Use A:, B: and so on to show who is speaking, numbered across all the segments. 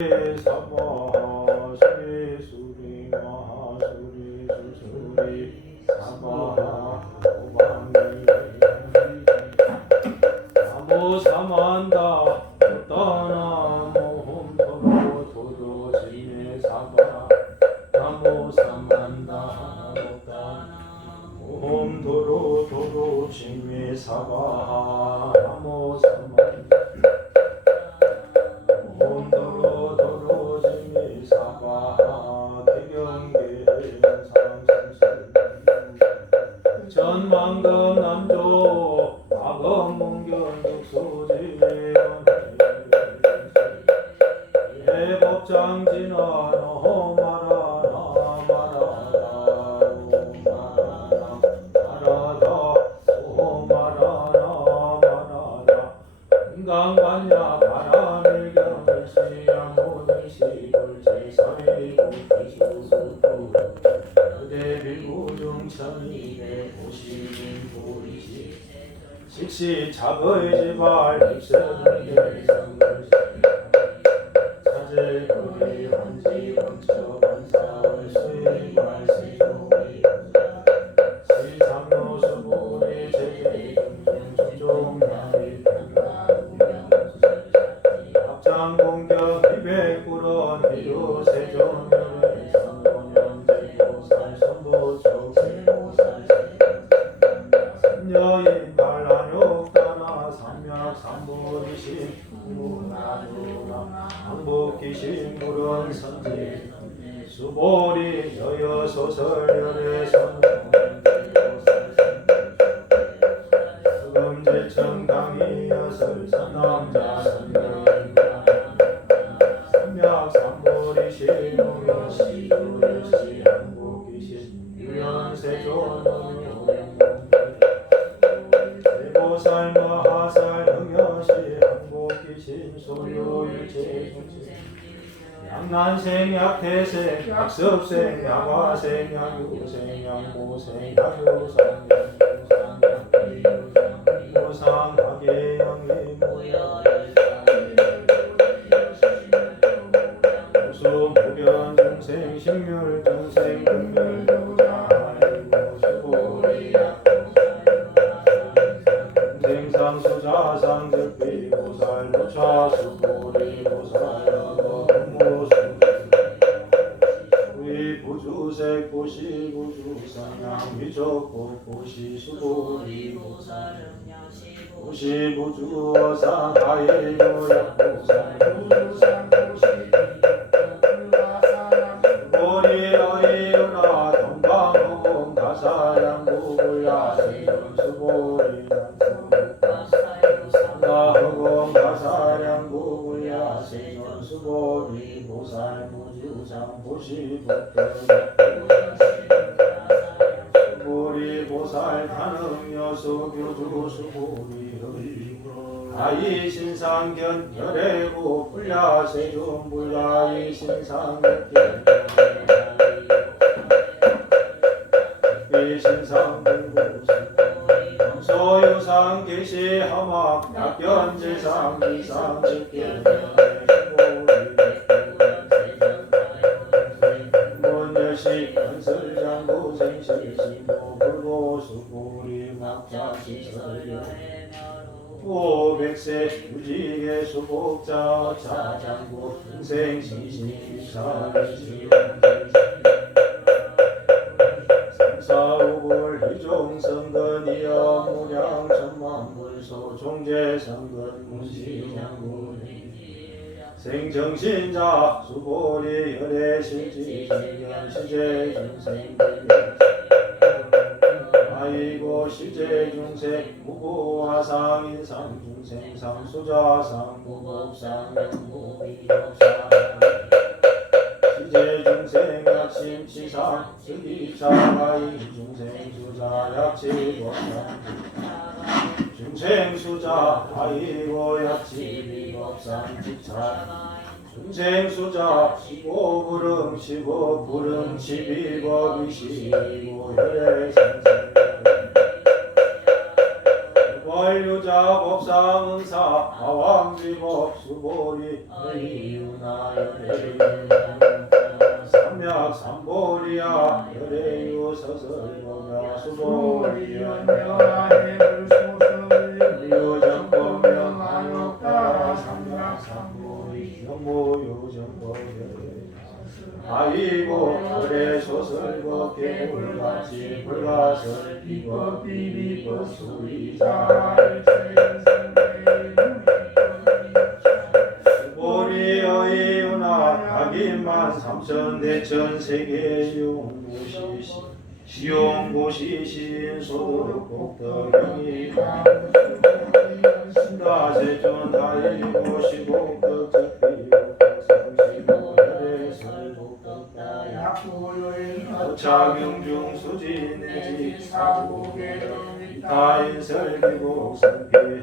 A: 사마 수리 수리 마하 수리 수수리 사마 오방이 나무 사만다 못다나 모험도 도도 지네 사바 나무 사만다 못다나 모험도로 도도 지네 사바 전망금 남조 마금 문경 육소지 대 비구중 천이내 보시는 보이시 식시 작의 지발 입선을 예상 수보리 여여 소설 열애선 수금제청 강이여설 선남자 선명인 삼약 삼보리신 무여시 유여시 항복기신 유연세존 세보살 마하살 소유일체 양난생 약태생 약습생 약화생 약유생 양보생 약유상 무상 하계영이 무수 무변 중생 식률 중생 금멸 생상 수자상 즉비 보살 무차 수보 보시 부주어상 하예요약 보살 머리 어이유나 동방호공 가사양 부불야 생전 수보리 나허공 가사량 부불야 생전 수보리 보살 무주장 보시 법등 수보리 보살 타능 여수 교주 수보리 아이 신상견 열애고 불야 세종 불야이 신상견 이 신상불구시 소유상 계시 허막 약견지상 이상 직견 수복자 자장구 생신신사리시 삼사오불 희종성근이여 무량 천만불소 종제성근 문시장군이 생정신자 수보리 열애실지 정견 시제 중생 아 이고 시제 중생 무고화상 인상 중생 상수자상 무법상 무비법상 시제 중생 약심 치상 스기차가이 중생 수자 약치 법상. 중생 수자 아이고 약치 비법상 지차. 중생 수자 십오 부름 십오 부름 십이법 이십오 혈의 보리야 열애유 서설보며 수보리야. 유정보명 한옥다 삼약 삼보리 영무유정보열 아이고 그래 소설법 개불같이 불가설 비법 비비법 수리자. 보리의 삼천 대천 세계 용고시 시용고시 신소득 복덕이 신다세존 다이고 시복덕 적비 삼시고 열애설 복덕다야 도착용중 수지 내지 다인설기복 제제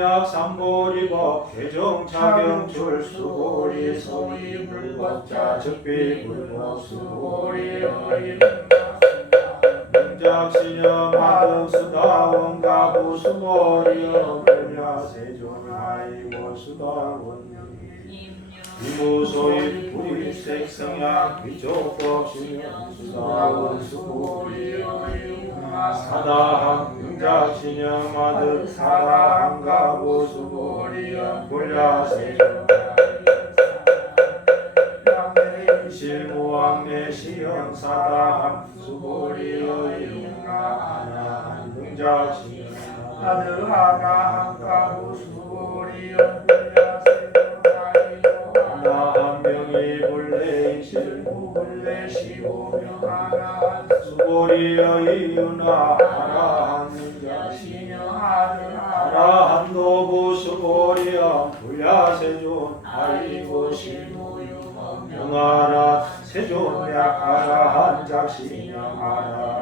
A: 삼약 삼보리법 개종 차경 출 수보리 소리 불법자 적비 불법 수보리 명작 신여 마등 수다 원 가부 수보리여 불야 세존 아이고 수다원 이 무소인 불입색 성약 위조법 신여 수다원 수보리 사다함 명작 신여 마등 사다함 가부 수보리여 불야세존 실무왕내 시영 사다함 수보리여 이용나 아나 명작 신여 나한 수보리여 이윤아 하나한 노부 수보리여 불야세존 아이고 실무 명하나 세존 약하나한 작신영 하나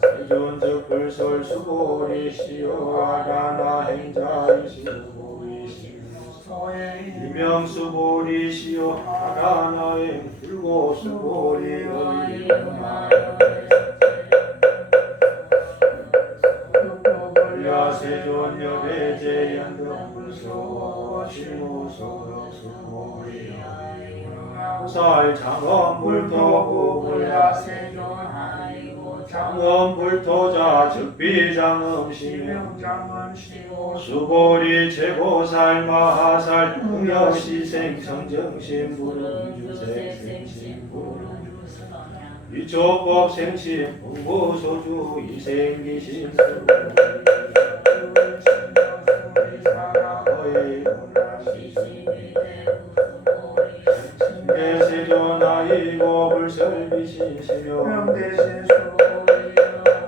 A: 세존적 불설 수보리 시요하라나 행자이 시보리 이명 수보리 시요하라나행 불고 수보리 어 장엄 불토고 불야 장엄 불토자 즉비 장엄 시명 수보리 최고살 마하살 응여시생 정정신 부름주색 생신 부름 위조법 생신 공고소주 이생기신 거의